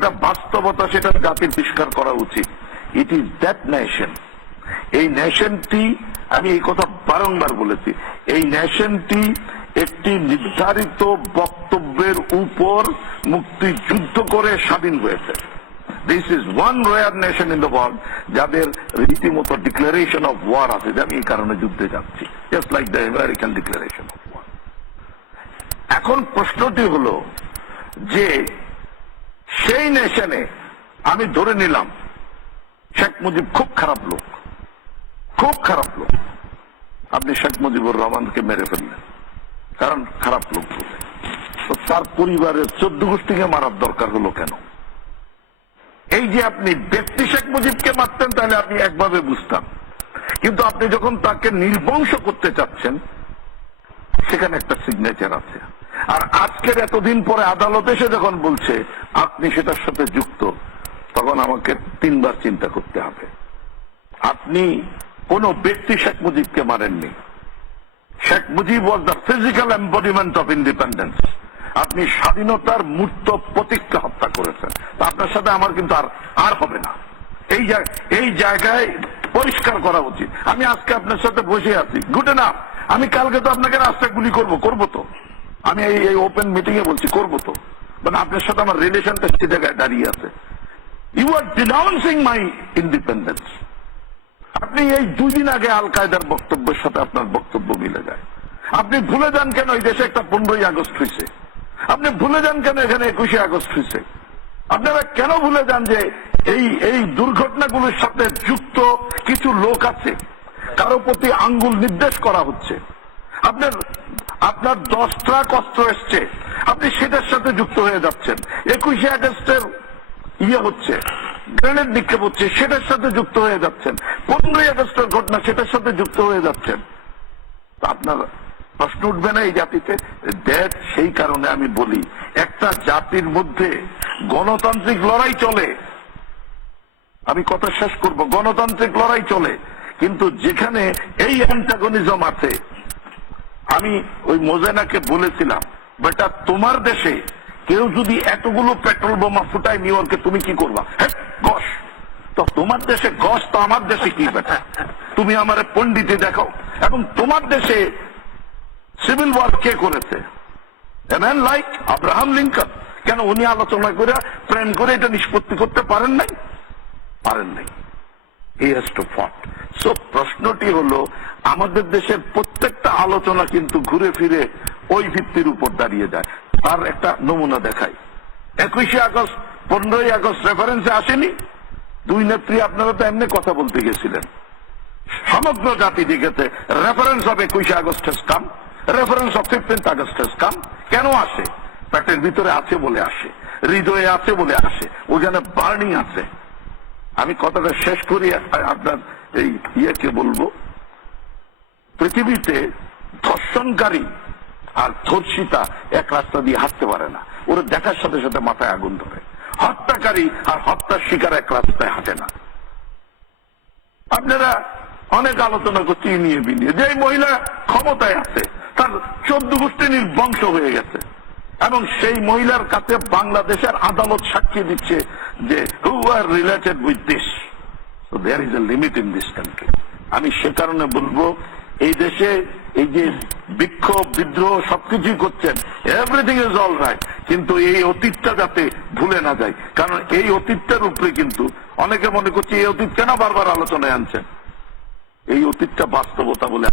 যেটা বাস্তবতা সেটা জাতির পরিষ্কার করা উচিত। ইট ইজ দ্যাট নেশন এই নেশনটি আমি এই কথা বারংবার বলেছি, এই নেশনটি একটি নির্ধারিত বক্তব্যের উপর মুক্তিযুদ্ধ করে স্বাধীন হয়েছে। This is one rare nation in the world যাদের রীতিমতো ডিক্লারেশন অফ ওয়ার আছে, যে আমি এই কারণে যুদ্ধে যাচ্ছি। Just like the American declaration of war এখন প্রশ্নটি হলো যে সেই নেশনে আমি ধরে নিলাম, শেখ মুজিব খুব খারাপ লোক, খুব খারাপ লোক। আপনি শেখ মুজিবুর রহমানকে মেরে ফেললেন, কারণ খারাপ লোক তো তার পরিবারের চোদ্দ গোষ্ঠীকে মারার দরকার হলো কেন? এই যে আপনি ব্যক্তি শেখ মুজিবকে মারতেন, তাহলে আপনি একভাবে বুঝতাম। কিন্তু আপনি যখন তাকে নির্বংশ করতে চাচ্ছেন, সেখানে একটা সিগনেচার আছে। আর আজকের এতদিন পরে আদালত এসে যখন বলছে, আপনি সেটার সাথে যুক্ত, তখন আমাকে তিনবার চিন্তা করতে হবে। আপনি কোন ব্যক্তি শেখ মুজিবকে মারেননি। Sheikh Mujib was the physical embodiment of independence আপনি স্বাধীনতার মূর্ত প্রতীককে হত্যা করেছেন। তা আপনার সাথে আমার কিন্তু আর আর হবে না। এই এই জায়গায় পরিষ্কার করা উচিত। আমি আজকে আপনার সাথে বসে আছি। গুড না আমি কালকে তো আপনাকে রাস্তায় গুলি করব করব তো। আমি এই ওপেন মিটিং এ বলছি, করব তো। মানে আপনার সাথে আমার রিলেশনটা সে জায়গায় দাঁড়িয়ে আছে। ইউ আর ডিনাউন্সিং মাই ইন্ডিপেন্ডেন্স আপনি এই দুই দিন আগে আল কায়দার বক্তব্যের সাথে আপনার বক্তব্য মিলে যায়। আপনি ভুলে যান কেন এই দেশে একটা পনেরোই আগস্ট হয়েছে? আপনি ভুলে যান কেন এখানে একুশে আগস্ট হয়েছে? আপনারা কেন ভুলে যান যে এই এই দুর্ঘটনাগুলোর সাথে যুক্ত কিছু লোক আছে? কারও প্রতি আঙ্গুল নির্দেশ করা হচ্ছে। আপনার আপনার দশ ট্রাক অস্ত্র এসছে। আপনি সেটার সাথে যুক্ত হয়ে যাচ্ছেন। একুশে আগস্টের ইয়ে হচ্ছে, গ্রেনেড নিক্ষেপ হচ্ছে, সেটার সাথে যুক্ত হয়ে যাচ্ছেন। পনেরোই আগস্টের ঘটনা, সেটার সাথে যুক্ত হয়ে যাচ্ছেন। আপনার প্রশ্ন উঠবে না এই জাতিতে? দেখ, সেই কারণে আমি বলি, একটা জাতির মধ্যে গণতান্ত্রিক লড়াই চলে। আমি কথা শেষ করব, গণতান্ত্রিক লড়াই চলে। কিন্তু যেখানে এই অ্যান্টাগনিজম আছে আমি ওই মোজেনাকে বলেছিলাম, বেটা তোমার দেশে কেউ যদি এতগুলো পেট্রোল বোমা ফুটায় নিউ ইয়র্কে, তুমি কি করবা? গস। তো তোমার দেশে গস, তো আমার দেশে কি বেটা? তুমি আমার পন্ডিতে দেখাও। এবং তোমার দেশে সিভিল ওয়ার কে করেছে? Like Abraham Lincoln. কেন উনি আলোচনা করে, প্রেম করে এটা নিষ্পত্তি করতে পারেন নাই? পারেন নাই। He has to fought so প্রশ্নটি হলো আমাদের দেশের প্রত্যেকটা আলোচনা কিন্তু ঘুরে ফিরে ওই ভিত্তির উপর দাঁড়িয়ে যায়। তার একটা নমুনা দেখাই। একুশে আগস্ট, পনেরোই আগস্ট রেফারেন্সে আসেনি? দুই নেত্রী আপনারা তো এমনি কথা বলতে গেছিলেন। সমগ্র জাতি দেখেছে রেফারেন্স অফ একুশে August come reference of fifteenth August come কেন আসে? পেটের ভিতরে আছে বলে আসে। হৃদয়ে আছে বলে আসে। ওখানে বার্নিং আছে। আমি কথাটা শেষ করি, আপনার এই ইয়েকে বলব। পৃথিবীতে ধর্ষণকারী আর ধর্ষিতা এক রাস্তা দিয়ে হাঁটতে পারে না। ওরা দেখার সাথে সাথে মাথায় আগুন ধরে। হত্যাকারী আর হত্যার শিকার এক রাস্তায় হাঁটে না। আপনারা অনেক আলোচনা করছি নিয়ে বিনিয়ে যে মহিলা ক্ষমতায় আছে, তার চোদ্দ গোষ্ঠী নির্বংশ হয়ে গেছে। এবং সেই মহিলার কাছে বাংলাদেশের আদালত সাক্ষী দিচ্ছে যে who are related with this there is a limit in this country. আমি সে কারণে বলব এই দেশে এই যে বিক্ষোভ, বিদ্রোহ সবকিছুই করছেন। এভরিথিং ইজ অল রাইট কিন্তু এই অতীতটা যাতে ভুলে না যায়। কারণ এই অতীতটার উপরে কিন্তু অনেকে মনে করছে এই অতীত কেন বারবার আলোচনায় আনছেন? এই অতীতটা বাস্তবতা বলে